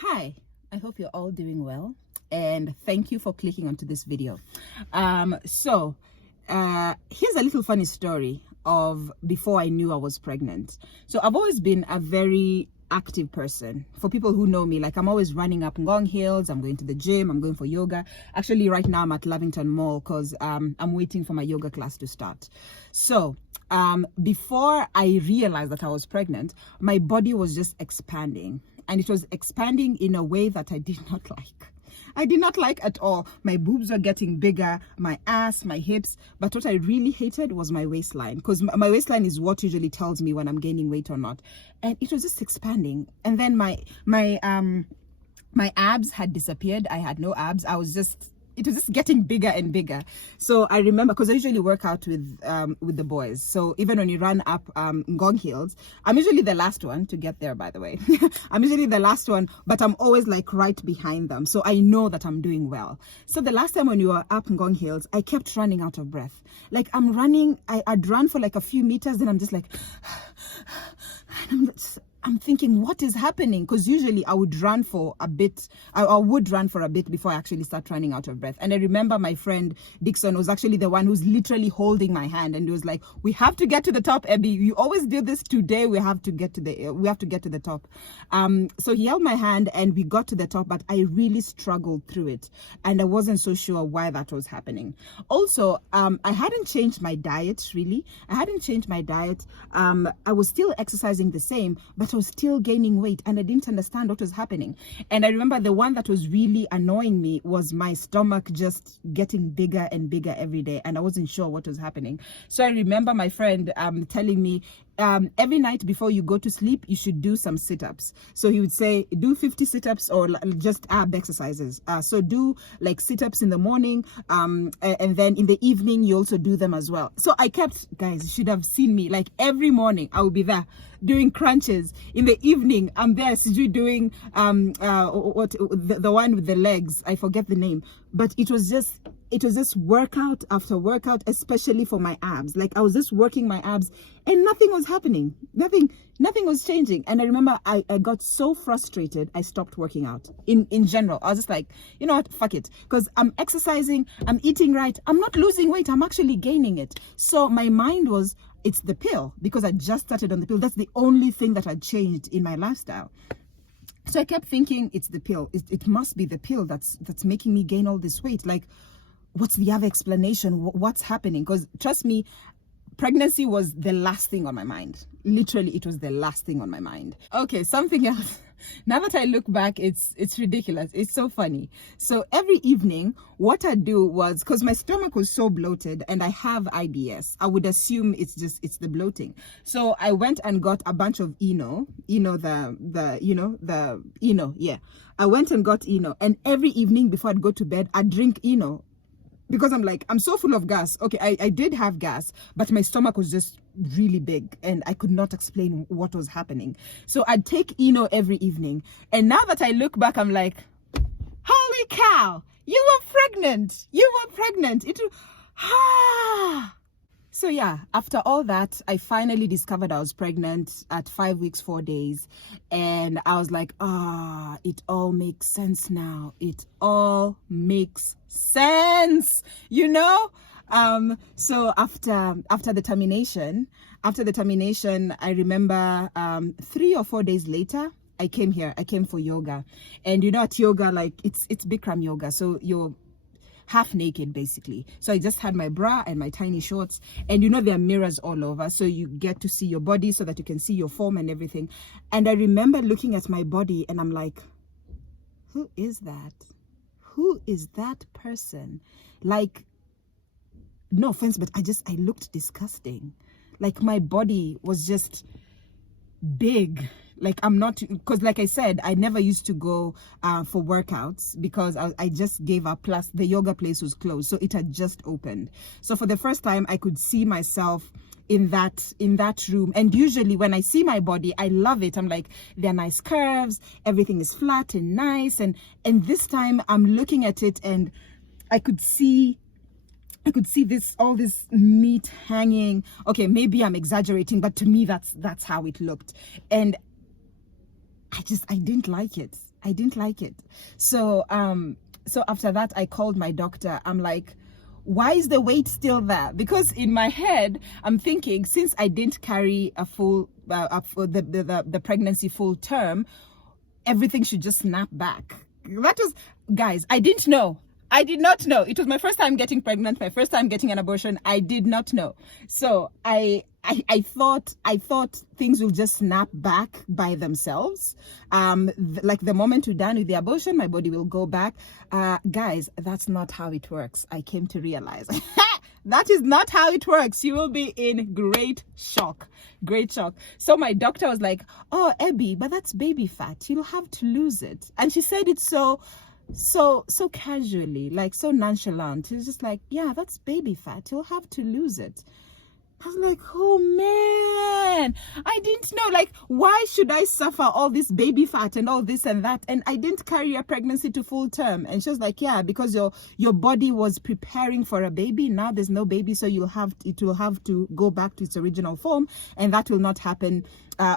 Hi, I hope you're all doing well, and thank you for clicking onto this video. Here's a little funny story of before I knew I was pregnant. So I've always been a very active person. For people who know me, like I'm always running up Ngong Hills, I'm going to the gym, I'm going for yoga. Actually, right now I'm at Lavington Mall because I'm waiting for my yoga class to start. So before I realized that I was pregnant, my body was just expanding, and it was expanding in a way that I did not like. I did not like at all. My boobs were getting bigger, my ass, my hips. But what I really hated was my waistline, because my waistline is what usually tells me when I'm gaining weight or not. And it was just expanding. And then my abs had disappeared. I had no abs. It was just getting bigger and bigger. So I remember, because I usually work out with the boys. So even when you run up Ngong Hills, I'm usually the last one to get there, by the way. I'm usually the last one, but I'm always like right behind them. So I know that I'm doing well. So the last time when you were up Ngong Hills, I kept running out of breath. Like I'm running, I'd run for like a few meters, then I'm just like, I'm thinking, what is happening? Because usually I would run for a bit. I would run for a bit before I actually start running out of breath. And I remember my friend Dixon was actually the one who's literally holding my hand, and he was like, "We have to get to the top, Abby. You always do this. Today we have to get to the top." So he held my hand, and we got to the top. But I really struggled through it, and I wasn't so sure why that was happening. Also, I hadn't changed my diet really. I hadn't changed my diet. I was still exercising the same, but I was still gaining weight, and I didn't understand what was happening. And I remember the one that was really annoying me was my stomach just getting bigger and bigger every day, and I wasn't sure what was happening. So I remember my friend telling me, every night before you go to sleep, you should do some sit-ups. So he would say, do 50 sit-ups or just ab exercises. So do like sit-ups in the morning, and then in the evening you also do them as well. So I kept, guys, you should have seen me, like every morning I would be there doing crunches. In the evening I'm there doing the one with the legs, I forget the name, but it was just workout after workout, especially for my abs. Like I was just working my abs and nothing was happening. Nothing was changing. And I remember I got so frustrated, I stopped working out in general. I was just like, you know what, fuck it. Because I'm exercising, I'm eating right, I'm not losing weight, I'm actually gaining it. So my mind was, it's the pill, because I just started on the pill. That's the only thing that had changed in my lifestyle. So I kept thinking, it's the pill. It must be the pill that's making me gain all this weight. Like, what's the other explanation? What's happening? Because trust me, pregnancy was the last thing on my mind. Literally, it was the last thing on my mind. Okay, something else. Now that I look back, it's ridiculous. It's so funny. So every evening, what I do was, because my stomach was so bloated and I have IBS, I would assume it's the bloating. So I went and got a bunch of Eno, the Eno, yeah. I went and got Eno, and every evening before I'd go to bed, I'd drink Eno. Because I'm like, I'm so full of gas. Okay, I did have gas, but my stomach was just really big and I could not explain what was happening. So I'd take Eno every evening. And now that I look back, I'm like, holy cow, you were pregnant. You were pregnant. So yeah, after all that, I finally discovered I was pregnant at 5 weeks, 4 days. And I was like, it all makes sense now. It all makes sense, you know? So after the termination, I remember 3 or 4 days later, I came here. I came for yoga. And you know, at yoga, like it's Bikram yoga. So you're half naked basically. So I just had my bra and my tiny shorts, and you know there are mirrors all over, so you get to see your body so that you can see your form and everything. And I remember looking at my body and I'm like, who is that? Who is that person? Like, no offense, but I looked disgusting. Like my body was just big. Like I'm not, because like I said, I never used to go for workouts because I just gave up, plus the yoga place was closed, so it had just opened. So for the first time I could see myself in that room. And usually when I see my body, I love it. I'm like, they're nice curves, everything is flat and nice, and this time I'm looking at it and I could see all this meat hanging. Okay, maybe I'm exaggerating, but to me that's how it looked. And I didn't like it. I didn't like it. So so after that, I called my doctor. I'm like, why is the weight still there? Because in my head, I'm thinking, since I didn't carry a full the pregnancy full term, everything should just snap back. That was, guys, I didn't know. I did not know. It was my first time getting pregnant, my first time getting an abortion. I did not know. So I thought things will just snap back by themselves. Like the moment we're done with the abortion, my body will go back. Guys, that's not how it works. I came to realize that is not how it works. You will be in great shock. Great shock. So my doctor was like, oh, Abby, but that's baby fat. You'll have to lose it. And she said it so casually, like so nonchalant. It's just like, yeah, that's baby fat. You'll have to lose it. I was like, oh man, I didn't know. Like, why should I suffer all this baby fat and all this and that? And I didn't carry a pregnancy to full term. And she was like, yeah, because your body was preparing for a baby. Now there's no baby, so it will have to go back to its original form, and that will not happen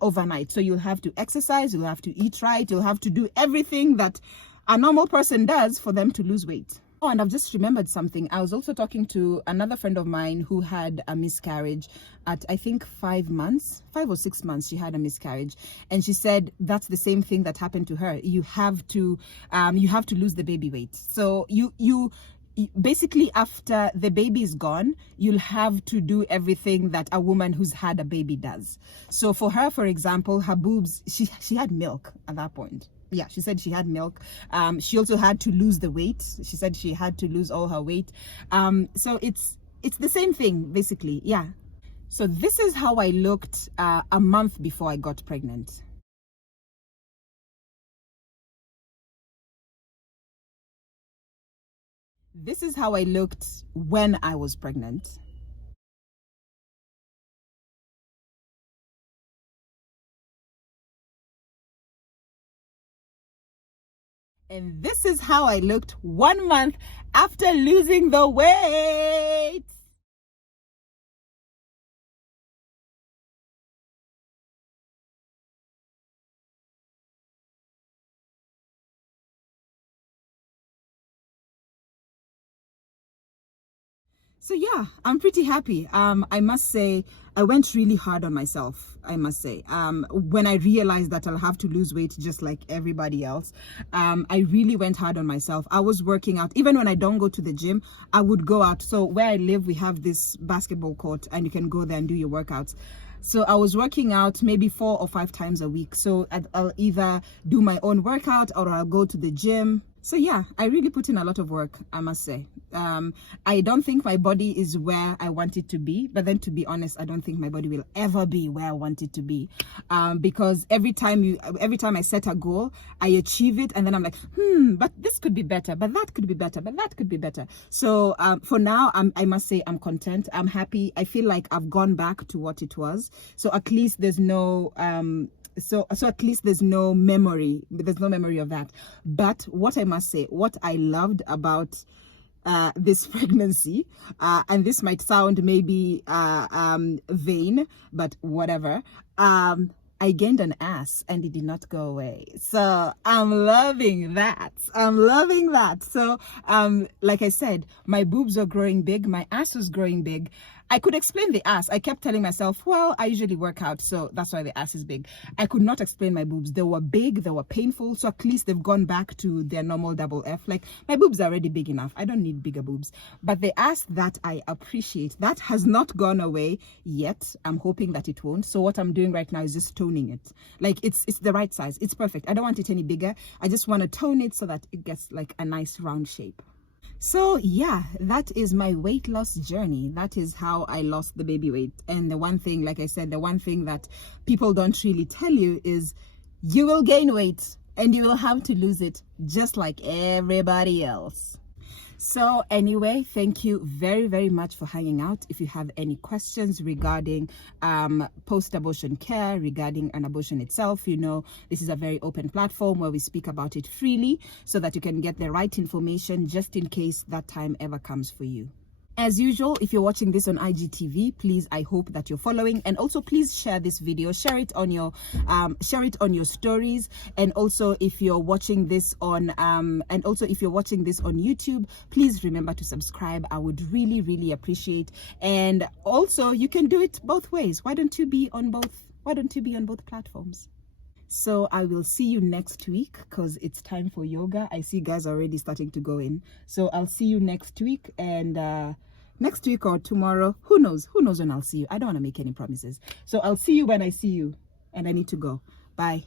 overnight. So you'll have to exercise, you'll have to eat right, you'll have to do everything that a normal person does for them to lose weight. Oh, and I've just remembered something. I was also talking to another friend of mine who had a miscarriage at, I think, 5 or 6 months. She had a miscarriage, and she said that's the same thing that happened to her. You have to lose the baby weight. So you basically, after the baby is gone, you'll have to do everything that a woman who's had a baby does. So for her, for example, her boobs, she had milk at that point. Yeah, she said she had milk. She also had to lose the weight. She said she had to lose all her weight. So it's the same thing, basically. Yeah. So this is how I looked a month before I got pregnant. This is how I looked when I was pregnant. And this is how I looked 1 month after losing the weight. So yeah, I'm pretty happy. I must say, I went really hard on myself, I must say. When I realized that I'll have to lose weight just like everybody else, I really went hard on myself. I was working out. Even when I don't go to the gym, I would go out. So where I live, we have this basketball court, and you can go there and do your workouts. So I was working out maybe 4 or 5 times a week. So I'll either do my own workout or I'll go to the gym. So yeah, I really put in a lot of work, I must say. I don't think my body is where I want it to be, but then to be honest, I don't think my body will ever be where I want it to be, because every time I set a goal, I achieve it, and then I'm like, but this could be better, but that could be better, but that could be better. So for now, I must say I'm content. I'm happy. I feel like I've gone back to what it was. So at least there's no so at least there's no memory of that. But what I must say, what I loved about this pregnancy, and this might sound maybe vain, but whatever, I gained an ass and it did not go away. So I'm loving that. So like I said, my boobs were growing big, my ass was growing big. I could explain the ass. I kept telling myself, well, I usually work out, so that's why the ass is big. I could not explain my boobs. They were big, they were painful, so at least they've gone back to their normal double F. Like, my boobs are already big enough. I don't need bigger boobs. But the ass, that I appreciate, that has not gone away yet. I'm hoping that it won't. So what I'm doing right now is just toning it. Like, it's the right size. It's perfect. I don't want it any bigger. I just want to tone it so that it gets like a nice round shape. So yeah, that is my weight loss journey. That is how I lost the baby weight. And the one thing, like I said, the one thing that people don't really tell you is you will gain weight and you will have to lose it just like everybody else. So anyway, thank you very, very much for hanging out. If you have any questions regarding post-abortion care, regarding an abortion itself, you know, this is a very open platform where we speak about it freely so that you can get the right information just in case that time ever comes for you. As usual, if you're watching this on IGTV, please, I hope that you're following, and also please share this video, share it on your stories. And also if you're watching this on YouTube, please remember to subscribe. I would really, really appreciate. And also you can do it both ways. Why don't you be on both platforms? So I will see you next week, because it's time for yoga. I see guys already starting to go in. So I'll see you next week, and next week or tomorrow, who knows when I'll see you. I don't want to make any promises. So I'll see you when I see you, and I need to go. Bye.